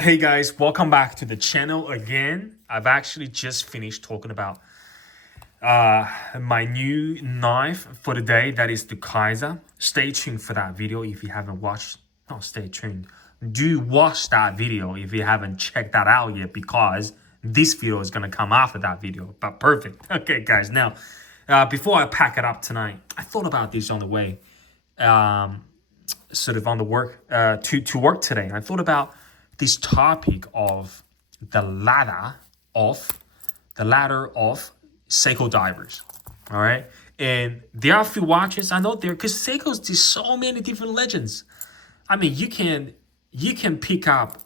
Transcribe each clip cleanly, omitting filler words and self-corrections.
Hey guys, welcome back to the channel again. I've actually just finished talking about my new knife for the day. That is the Kaiser. Stay tuned for that video if you haven't watched. No, stay tuned. Do watch that video if you haven't checked that out yet, because this video is gonna come after that video. But perfect. Okay, guys. Now, before I pack it up tonight, I thought about this on the way. Sort of on the work to work today. I thought about this topic of the ladder of Seiko divers. All right, and there are a few watches I know there because Seiko's did so many different legends. I mean, you can pick up.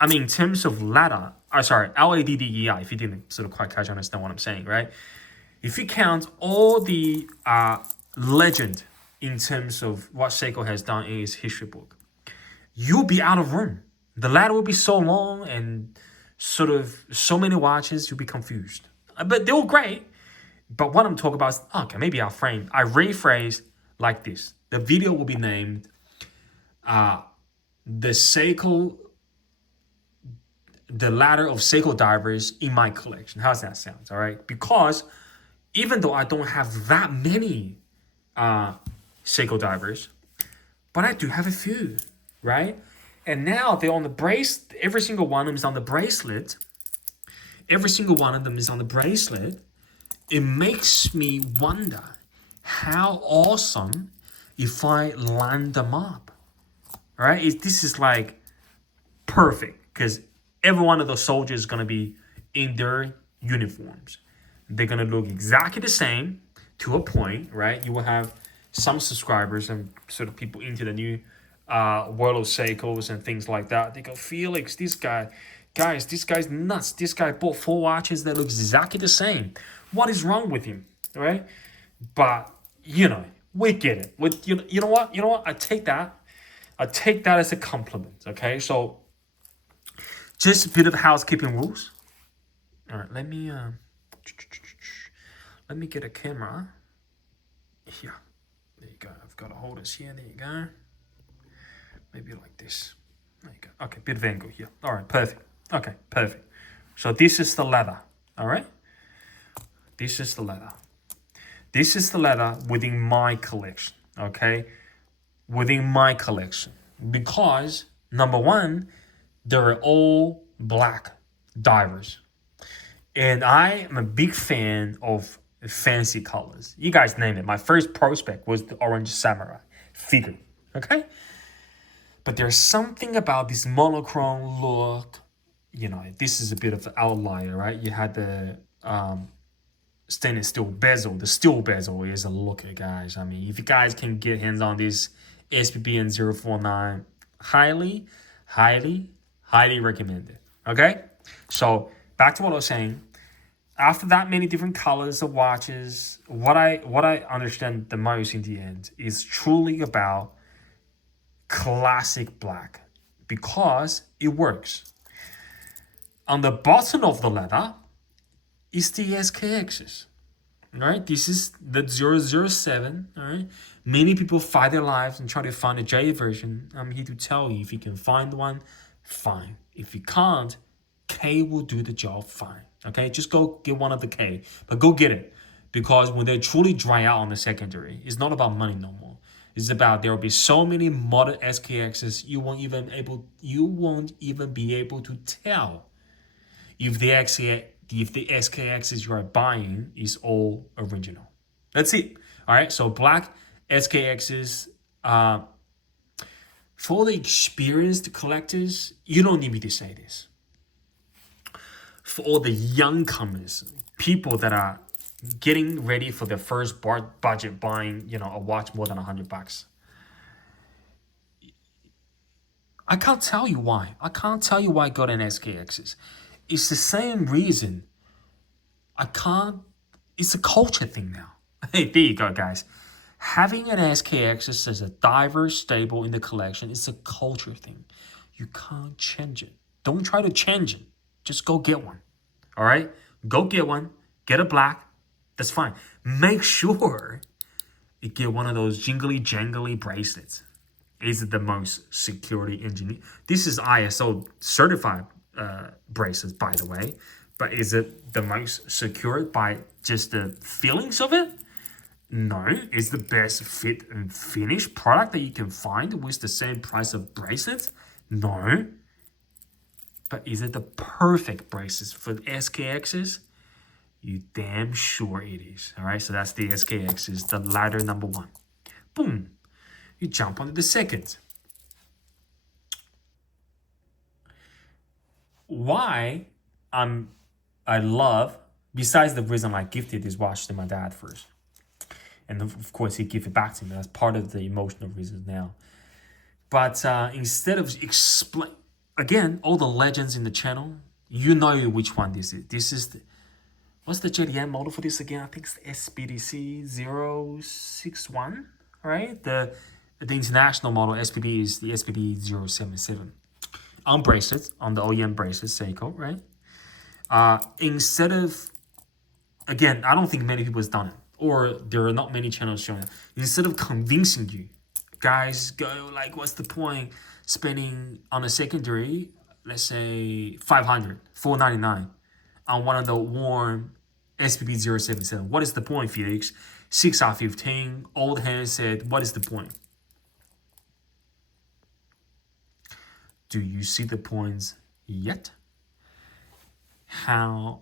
I mean, in terms of ladder, sorry, LADDEI. If you didn't sort of quite catch, understand what I'm saying, right? If you count all the legend in terms of what Seiko has done in its history book, you'll be out of room. The ladder will be so long and sort of so many watches, you'll be confused. But they were great. But what I'm talking about is, okay, maybe I rephrase like this. The video will be named the ladder of Seiko divers in my collection. How's that sound? All right. Because even though I don't have that many Seiko divers, but I do have a few, right? And now they're on the brace. Every single one of them is on the bracelet. Every single one of them is on the bracelet. It makes me wonder how awesome if I line them up, right? This is like perfect because every one of those soldiers is going to be in their uniforms. They're going to look exactly the same to a point, right? You will have some subscribers and sort of people into the new world of Seikos and things like that. They go, Felix, this guy's nuts. This guy bought 4 watches that look exactly the same. What is wrong with him, right? But we get it. You know what? I take that as a compliment. Okay, so just a bit of housekeeping rules. All right, let me get a camera here. There you go. I've got a holders here. There you go. Maybe like this. There you go. Okay, bit of angle here. All right, perfect. Okay, perfect. So this is the leather. All right. This is the leather. This is the leather within my collection. Okay, within my collection, because number one, they're all black divers, and I am a big fan of fancy colors. You guys name it. My first prospect was the orange samurai figure. Okay. But there's something about this monochrome look. This is a bit of an outlier, right? You had the stainless steel bezel. The steel bezel is a looker, guys. I mean, if you guys can get hands on this SPBN 049, highly, highly, highly recommended. Okay? So back to what I was saying. After that many different colors of watches, what I understand the most in the end is truly about classic black, because it works. On the bottom of the leather is the SKXs. All right, this is the 007. All right, many people fight their lives and try to find a J version. I'm here to tell you, if you can find one, fine. If you can't, K will do the job fine. Okay, just go get one of the K, but go get it, because when they truly dry out on the secondary, it's not about money no more. It's about, there will be so many modern SKXs you won't even be able to tell if the SKXs you are buying is all original. That's it. All right. So black SKXs, for the experienced collectors, you don't need me to say this. For all the young comers, people that are getting ready for their first budget buying, a watch more than $100. I can't tell you why. I got an SKXs. It's the same reason. It's a culture thing now. Hey, there you go, guys. Having an SKXs as a diverse stable in the collection is a culture thing. You can't change it. Don't try to change it. Just go get one. All right? Go get one. Get a black. That's fine. Make sure you get one of those jingly jangly bracelets. Is it the most security engineered? This is ISO certified bracelets, by the way. But is it the most secure by just the feelings of it? No. Is the best fit and finish product that you can find with the same price of bracelets? No. But is it the perfect bracelets for the SKXs? You damn sure it is. All right, so that's the SKXs, the ladder number 1. Boom. You jump onto the second. Why I love, besides the reason I gifted this watch to my dad first, and of course he gave it back to me. That's part of the emotional reasons now. But instead of explain again, all the legends in the channel, you know which one this is. This is the, what's the JDM model for this again? I think it's the SBDC 061, right? The international model SPB is the SPB 077. On bracelets, on the OEM bracelets, Seiko, right? Instead of, again, I don't think many people has done it, or there are not many channels showing it. Instead of convincing you, guys go like, what's the point spending on a secondary, let's say 500, 499 on one of the worn SPB 077? What is the point, Felix? 6R15, old handset, what is the point? Do you see the points yet? How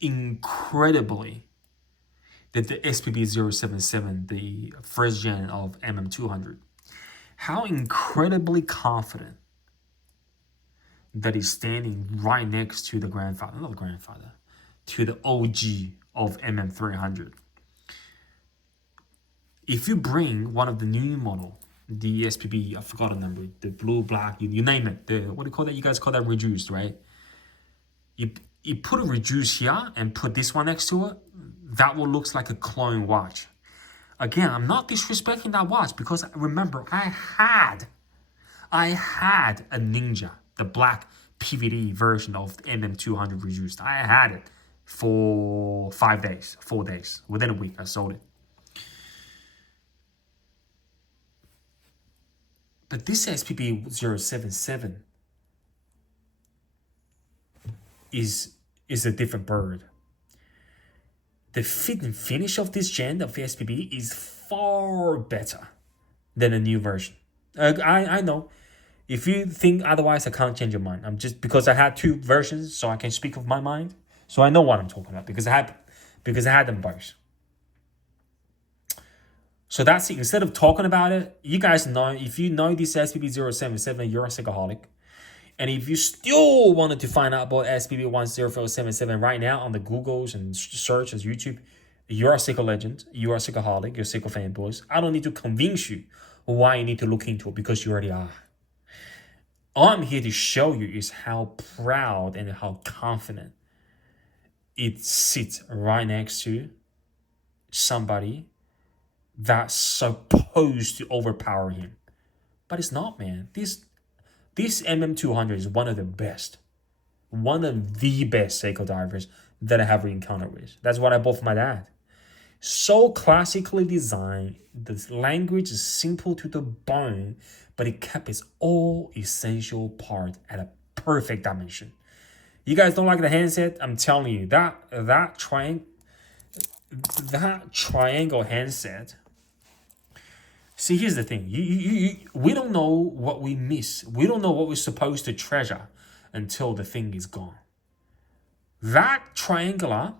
incredibly that the SPB 077, the first gen of MM200, how incredibly confident that is standing right next to the grandfather, not the grandfather, to the OG of MM300. If you bring one of the new model, the SPB, I forgot the number, the blue, black, you name it, the, what do you call that? You guys call that reduced, right? You put a reduce here and put this one next to it, that will look like a clone watch. Again, I'm not disrespecting that watch because remember, I had a Ninja, the black PVD version of the MM200 reduced. I had it for 5 days, 4 days. Within a week, I sold it. But this SPB 077 is a different bird. The fit and finish of this gen of the SPB is far better than the new version. I know. If you think otherwise, I can't change your mind. I'm just, because I had 2 versions, so I can speak of my mind. So I know what I'm talking about because I had them both. So that's it. Instead of talking about it, you guys know, if you know this SPB 077, you're a Seikoholic. And if you still wanted to find out about SPB 10477 right now on the Googles and search as YouTube, you're a Seiko legend, you're a Seikoholic, you're Seiko fanboys. I don't need to convince you why you need to look into it because you already are. All I'm here to show you is how proud and how confident it sits right next to somebody that's supposed to overpower him. But it's not, man. This MM200 is one of the best Seiko divers that I have encountered with. That's what I bought for my dad. So classically designed, the language is simple to the bone, but it kept its all essential part at a perfect dimension. You guys don't like the handset? I'm telling you, that triangle handset. See, here's the thing. We don't know what we miss. We don't know what we're supposed to treasure until the thing is gone. That triangular,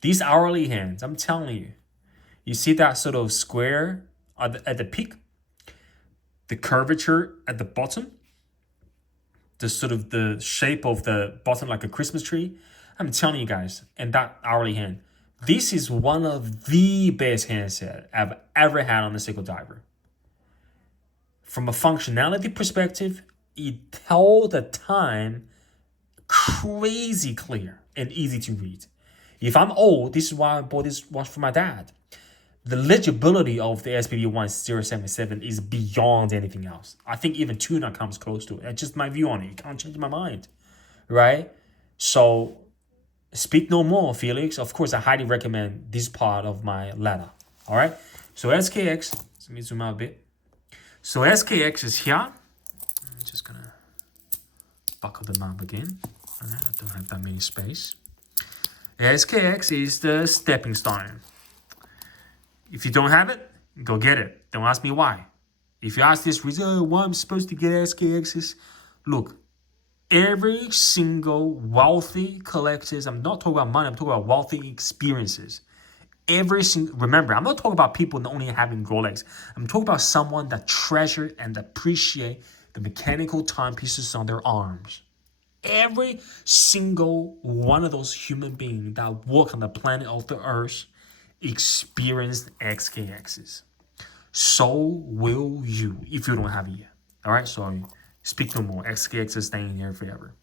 these hourly hands, I'm telling you. You see that sort of square at the peak? The curvature at the bottom? The sort of the shape of the bottom like a Christmas tree? I'm telling you guys, and that hourly hand. This is one of the best handset I've ever had on the Seiko diver. From a functionality perspective, it tells the time crazy clear and easy to read. If I'm old, this is why I bought this watch for my dad. The legibility of the SPB 1077 is beyond anything else. I think even Tuna comes close to it. That's just my view on it. You can't change my mind, right? So, speak no more, Felix. Of course, I highly recommend this part of my ladder. All right. So SKX, Let me zoom out a bit. So SKX is here. I'm just gonna buckle them up again. I don't have that many space. SKX is the stepping stone. If you don't have it, go get it. Don't ask me why. If you ask this reason, why I'm supposed to get SKXs, look, every single wealthy collectors, I'm not talking about money, I'm talking about wealthy experiences. Remember, I'm not talking about people not only having Rolex. I'm talking about someone that treasure and appreciate the mechanical timepieces on their arms. Every single one of those human beings that walk on the planet of the Earth experienced XKXs. So will you if you don't have it yet. All right, so speak no more. XKX is staying here forever.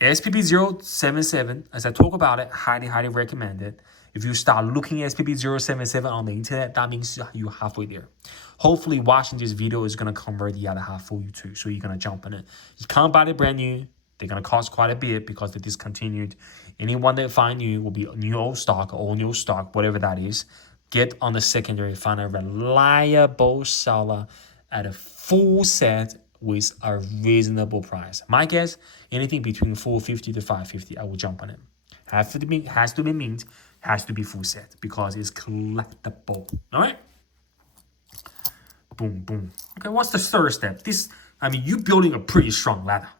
SPB077, as I talk about it, highly recommend it. If you start looking at SPB077 on the internet, that means you're halfway there. Hopefully, watching this video is going to convert the other half for you too. So you're going to jump on it. You can't buy it brand new. They're going to cost quite a bit because they're discontinued. Anyone that find new will be new old stock or new stock, whatever that is. Get on the secondary, find a reliable seller at a full set with a reasonable price. My guess, anything between $450 to $550, I will jump on it. Has to be mint, has to be full set because it's collectible. All right? Boom, boom. Okay, what's the third step? You're building a pretty strong ladder.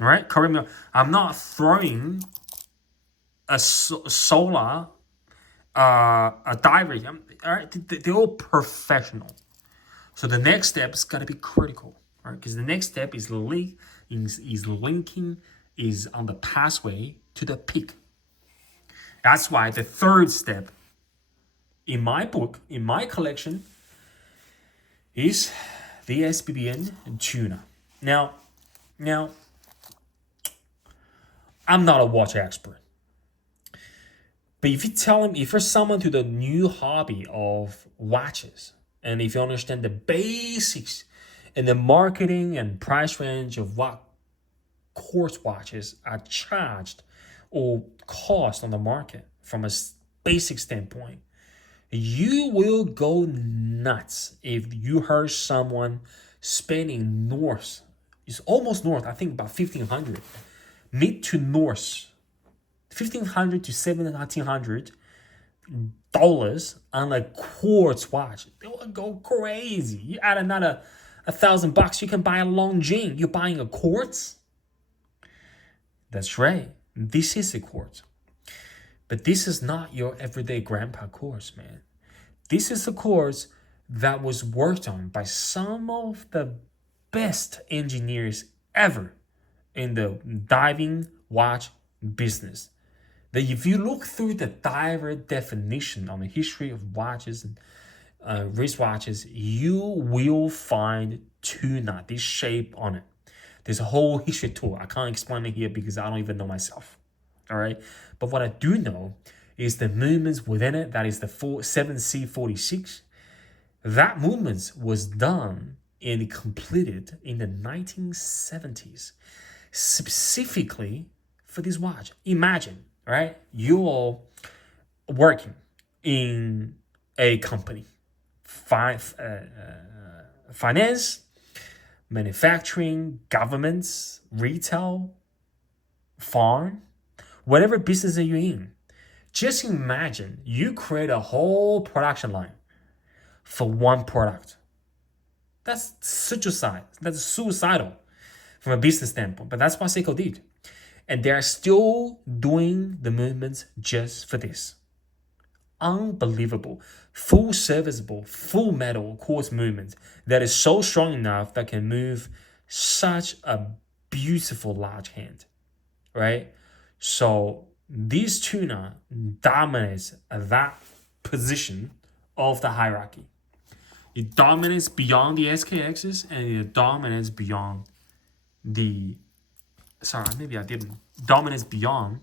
All right? Correct me. I'm not throwing a solar, a diver. All right? They're all professional. So the next step is got to be critical, right? Because the next step is linking, is on the pathway to the peak. That's why the third step in my book, in my collection, is the SPBN Tuna. Now, I'm not a watch expert. But if you're someone to the new hobby of watches, and if you understand the basics and the marketing and price range of what quartz watches are charged or cost on the market from a basic standpoint, you will go nuts if you heard someone spending north. It's almost north, I think about 1,500, mid to north, 1,500 to $1,700 on a quartz watch. They will go crazy. You add another $1,000, you can buy a Longines. You're buying a quartz? That's right. This is a quartz. But this is not your everyday grandpa quartz, man. This is a quartz that was worked on by some of the best engineers ever in the diving watch business. That if you look through the diver definition on the history of watches and wristwatches, you will find tuna, this shape on it. There's a whole history to it. I can't explain it here because I don't even know myself. All right. But what I do know is the movements within it. That is the 7C46. That movement was done and completed in the 1970s, specifically for this watch. Imagine, right? You're working in a company, finance, manufacturing, governments, retail, farm, whatever business that you're in. Just imagine you create a whole production line for one product. That's suicide. That's suicidal from a business standpoint. But that's what Seiko did. And they're still doing the movements just for this. Unbelievable, full serviceable, full metal quartz movement that is so strong enough that can move such a beautiful large hand, right? So this tuna dominates that position of the hierarchy. It dominates beyond the SKXs and it dominates beyond the, dominates beyond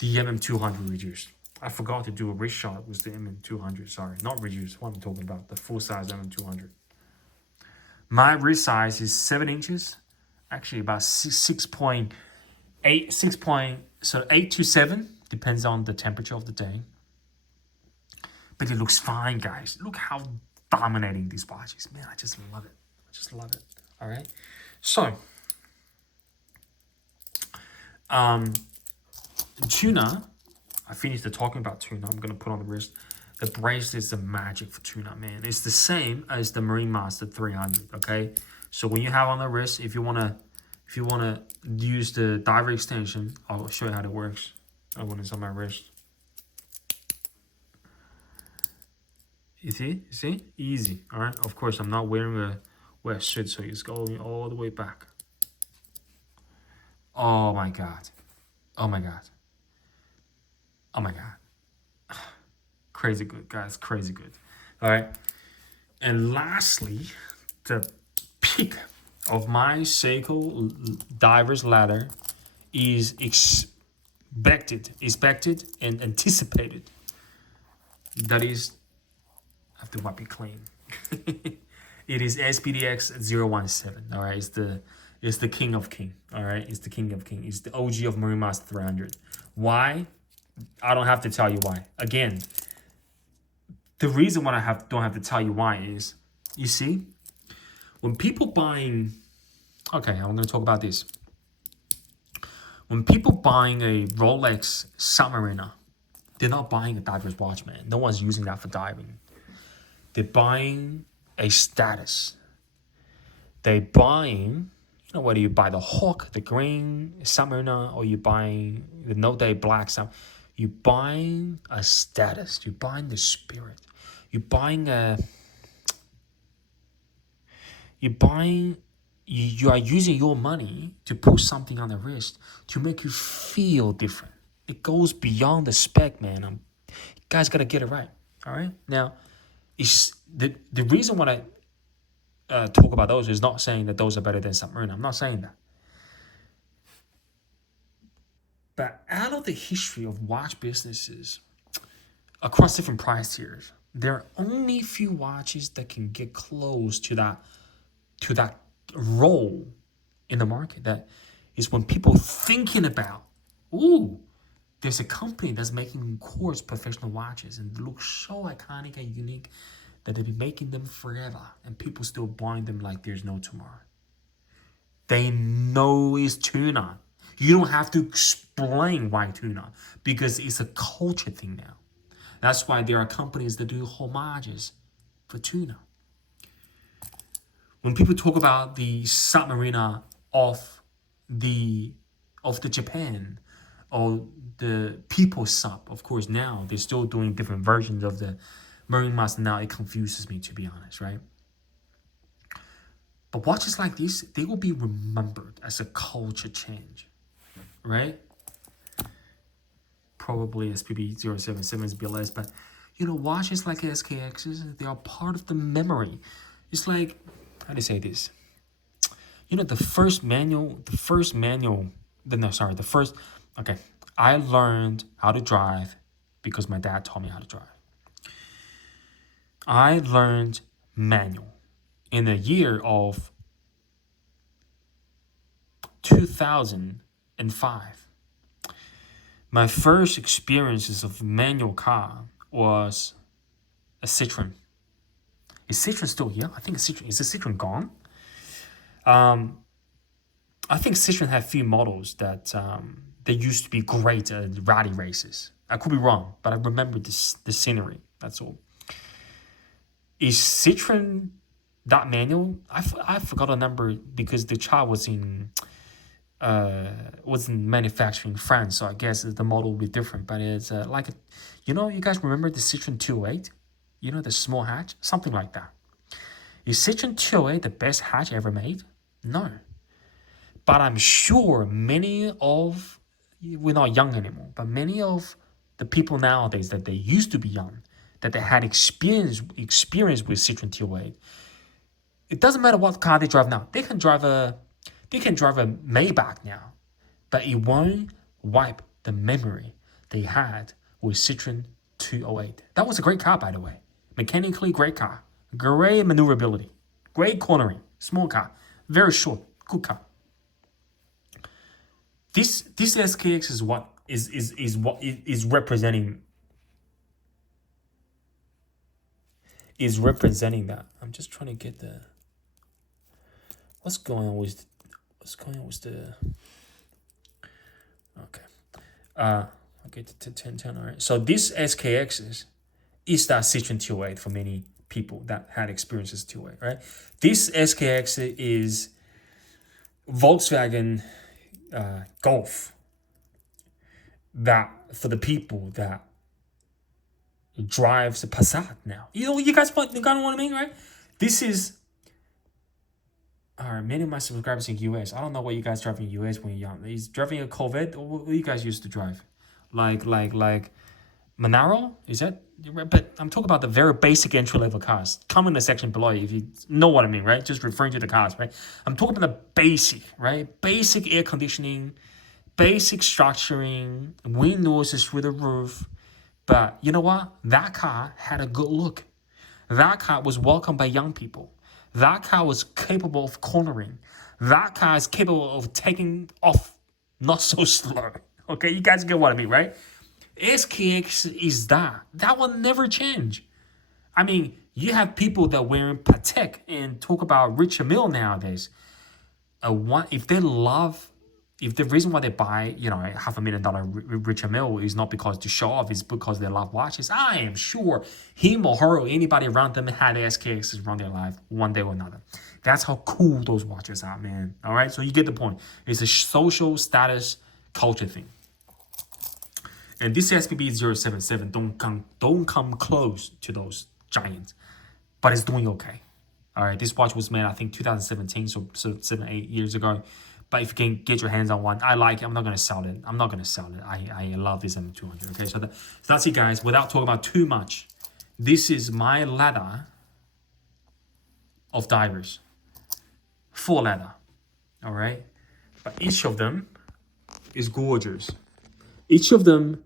the MM200 reduced. I forgot to do a wrist shot with the MM200. Sorry, not reduced. What I'm talking about, the full size MM200. My wrist size is 7 inches. Actually, about 6.8, 8 to 7. Depends on the temperature of the day. but it looks fine, guys. Look how dominating this watch is. Man, I just love it. I just love it. All right. So, Tuna, I finished the talking about Tuna. I'm going to put on the wrist. The bracelet is the magic for Tuna, man. It's the same as the Marine Master 300, okay? So when you have on the wrist, if you wanna use the diver extension, I'll show you how it works. When it's on my wrist. You see? Easy, all right? Of course, I'm not wearing a wetsuit, so it's going all the way back. Oh my God. Oh my God. Oh my God. Crazy good, guys. Crazy good. All right. And lastly, the peak of my Seiko diver's ladder is expected and anticipated. That is, I have to wipe it clean. It is SPDX 017. All right. It's the king of king. All right. It's the king of king. It's the OG of Marine Master 300. Why? I don't have to tell you why. Again, the reason why I don't have to tell you why is, you see, when people buying, okay, I'm going to talk about this. When people buying a Rolex Submariner, they're not buying a diver's watch, man. No one's using that for diving. They're buying a status. They're buying, whether you buy the Hawk, the green Submariner, or you're buying the No Day Black Submariner, you're buying a status. You're buying the spirit. You're buying you are using your money to put something on the wrist to make you feel different. It goes beyond the spec, man. You guys gotta get it right. All right. Now, it's the reason why I talk about those is not saying that those are better than Submariner. I'm not saying that. But out of the history of watch businesses across different price tiers, there are only few watches that can get close to that role in the market. That is when people thinking about, ooh, there's a company that's making quartz professional watches and they look so iconic and unique that they've been making them forever and people still buying them like there's no tomorrow. They know it's Tuna. You don't have to explain why Tuna, because it's a culture thing now. That's why there are companies that do homages for Tuna. When people talk about the Submariner of the Japan or the People Sub, of course now they're still doing different versions of the Marine Master. Now it confuses me, to be honest, right? But watches like this, they will be remembered as a culture change, right? Probably SPB 077 is BLS, but watches like SKXs, they are part of the memory. It's like, how do you say this? I learned how to drive because my dad taught me how to drive. I learned manual in the year of 2005. My first experiences of manual car was a Citroen. Is Citroen still here? I think Citroen. Is the Citroen gone? I think Citroen had a few models that they used to be great at rally races. I could be wrong, but I remember the scenery. That's all. Is Citroen that manual? I forgot the number because the child was in manufacturing in France, so I guess the model will be different. But it's you guys remember the Citroen 208? The small hatch, something like that. Is Citroen 208 the best hatch ever made? No. But I'm sure we're not young anymore, but many of the people nowadays that they used to be young, that they had experience with Citroen 208, it doesn't matter what car they drive now. They can drive a Maybach now, but it won't wipe the memory they had with Citroen 208. That was a great car, by the way. Mechanically, great car. Great maneuverability. Great cornering. Small car. Very short. Good car. This SKX is what is representing is representing that. I'm just trying to get the what's going on with the okay. Okay, to 1010. All right. So this SKX is that Citroen 208 for many people that had experiences 208, right? This SKX is Volkswagen Golf that for the people that drives the Passat now. You guys kind of what I mean, right? This is all right. Many of my subscribers in US. I don't know what you guys drive in US when you're young. He's driving a Corvette. Or what you guys used to drive? Like Monaro? Is that? But I'm talking about the very basic entry level cars. Comment in the section below if you know what I mean, right? Just referring to the cars, right? I'm talking about the basic, right? Basic air conditioning, basic structuring, wind noises through the roof. But you know what? That car had a good look. That car was welcomed by young people. That car was capable of cornering. That car is capable of taking off not so slow. Okay, you guys get what I mean, right? SKX is that. That will never change. I mean, you have people that wearing Patek and talk about Richard Mille nowadays. If the reason why they buy, $500,000 Richard Mille is not because to show off, it's because they love watches. I am sure him or her or anybody around them had SKXs around their life one day or another. That's how cool those watches are, man. All right, so you get the point. It's a social status culture thing. And this SPB 077 don't come close to those giants, but it's doing okay. All right, this watch was made I think 2017, so 7-8 years ago. But if you can get your hands on one, I like it. I'm not gonna sell it. I love this M200. Okay, so that's it, guys. Without talking about too much, this is my ladder of divers, full ladder. All right, but each of them is gorgeous. Each of them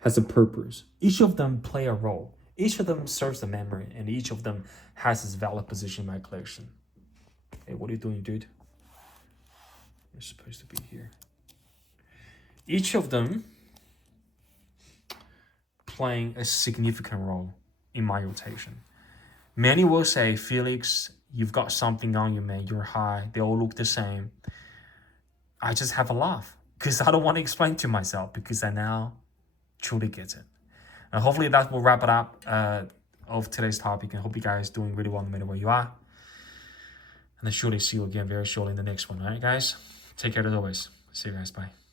has a purpose. Each of them play a role. Each of them serves a memory, and each of them has its valid position in my collection. Hey, what are you doing, dude? You're supposed to be here. Each of them playing a significant role in my rotation. Many will say, Felix, you've got something on you, man. You're high. They all look the same. I just have a laugh because I don't want to explain to myself because I now truly get it. And hopefully that will wrap it up of today's topic. And hope you guys doing really well no matter where you are. And I surely see you again very shortly in the next one. All right, guys? Take care as always. See you guys. Bye.